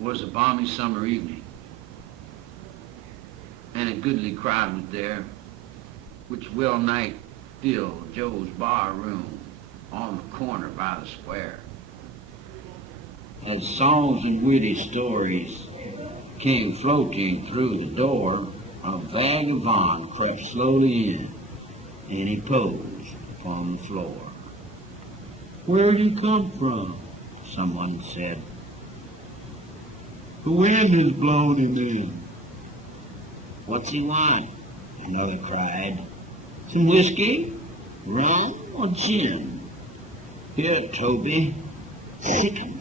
was a balmy summer evening, and a goodly crowd was there, which well nigh filled Joe's bar room on the corner by the square. As songs and witty stories came floating through the door, a vagabond crept slowly in, and he posed upon the floor. "Where'd you come from?" someone said. "The wind has blown him in." "What's he want?" another cried. "Some whiskey, rum, or gin?" "Here, Toby, sick 'em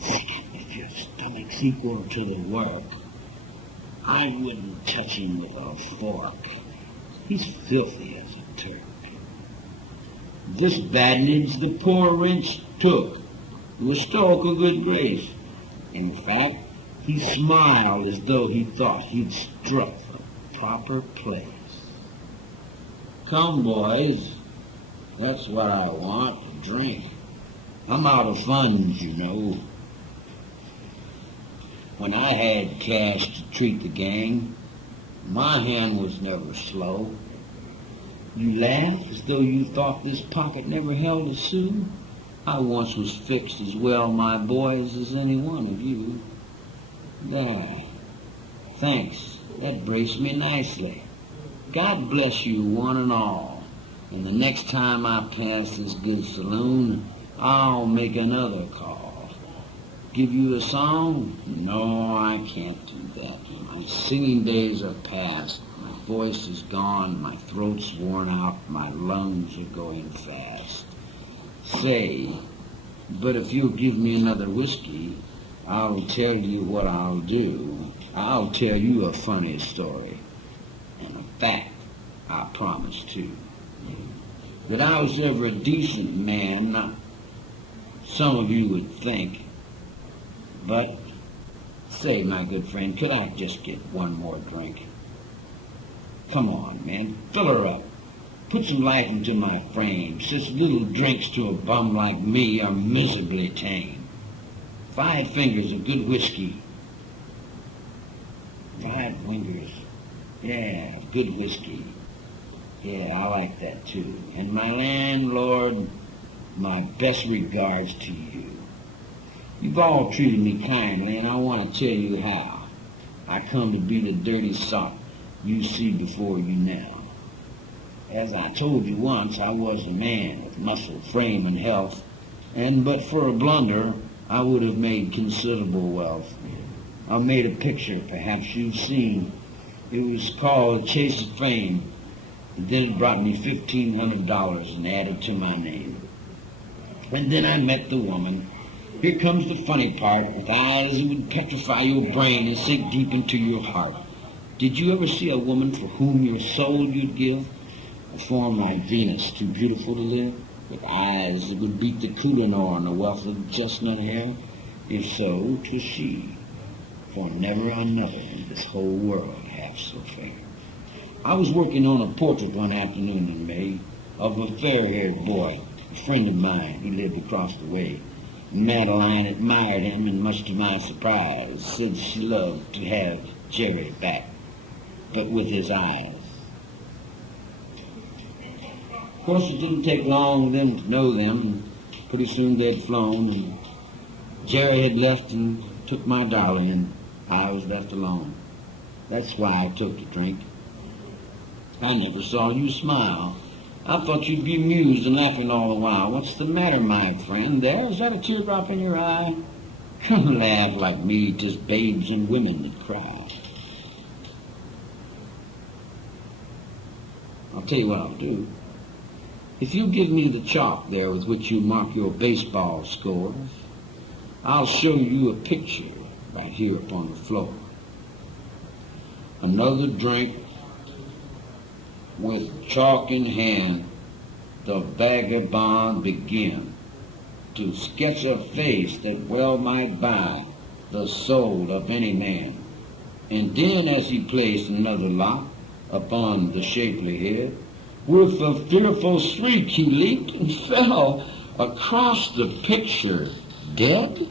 if your stomach's equal to the work. I wouldn't touch him with a fork. He's filthy as a Turk." This badinage the poor wretch took with stoical good grace. In fact, he smiled as though he thought he'd struck the proper place. "Come, boys, that's what I want, a drink. I'm out of funds, you know." When I had cash to treat the gang, my hand was never slow. You laugh as though you thought this pocket never held a sou. I once was fixed as well, my boys, as any one of you. There. Thanks. That braced me nicely. God bless you one and all. And the next time I pass this good saloon, I'll make another call. Give you a song? No, I can't do that. My singing days are past. My voice is gone. My throat's worn out. My lungs are going fast. Say, but if you'll give me another whiskey, I'll tell you what I'll do. I'll tell you a funny story. And a fact, I promise too. That I was ever a decent man, not some of you would think. But, say, my good friend, could I just get one more drink? Come on, man, fill her up. Put some life into my frame. Such little drinks to a bum like me are miserably tame. 5 fingers of good whiskey. 5 fingers. Yeah, good whiskey. Yeah, I like that too. And my landlord, my best regards to you. You've all treated me kindly, and I want to tell you how. I come to be the dirty sot you see before you now. As I told you once, I was a man with muscle, frame, and health, and but for a blunder, I would have made considerable wealth. I made a picture, perhaps you've seen. It was called Chase of Fame, and then it brought me $1,500 and added to my name. And then I met the woman. Here comes the funny part, with eyes that would petrify your brain and sink deep into your heart. Did you ever see a woman for whom your soul you'd give? A form like Venus, too beautiful to live, with eyes that would beat the Kohinoor and a wealth of chestnut hair? If so, 'twas she, for never another in this whole world half so fair. I was working on a portrait one afternoon in May of a fair-haired boy, a friend of mine. He lived across the way. Madeline admired him, and much to my surprise, said she loved to have Jerry back, but with his eyes. Of course, it didn't take long for them to know them. Pretty soon they'd flown, and Jerry had left and took my darling, and I was left alone. That's why I took the drink. I never saw you smile. I thought you'd be amused and laughing all the while. What's the matter, my friend? There, is that a teardrop in your eye? Laugh like me, 'tis babes and women that cry. I'll tell you what I'll do. If you give me the chalk there with which you mark your baseball scores, I'll show you a picture right here upon the floor. Another drink. With chalk in hand, the vagabond began to sketch a face that well might buy the soul of any man. And then as he placed another lock upon the shapely head, with a fearful shriek he leaped and fell across the picture, dead.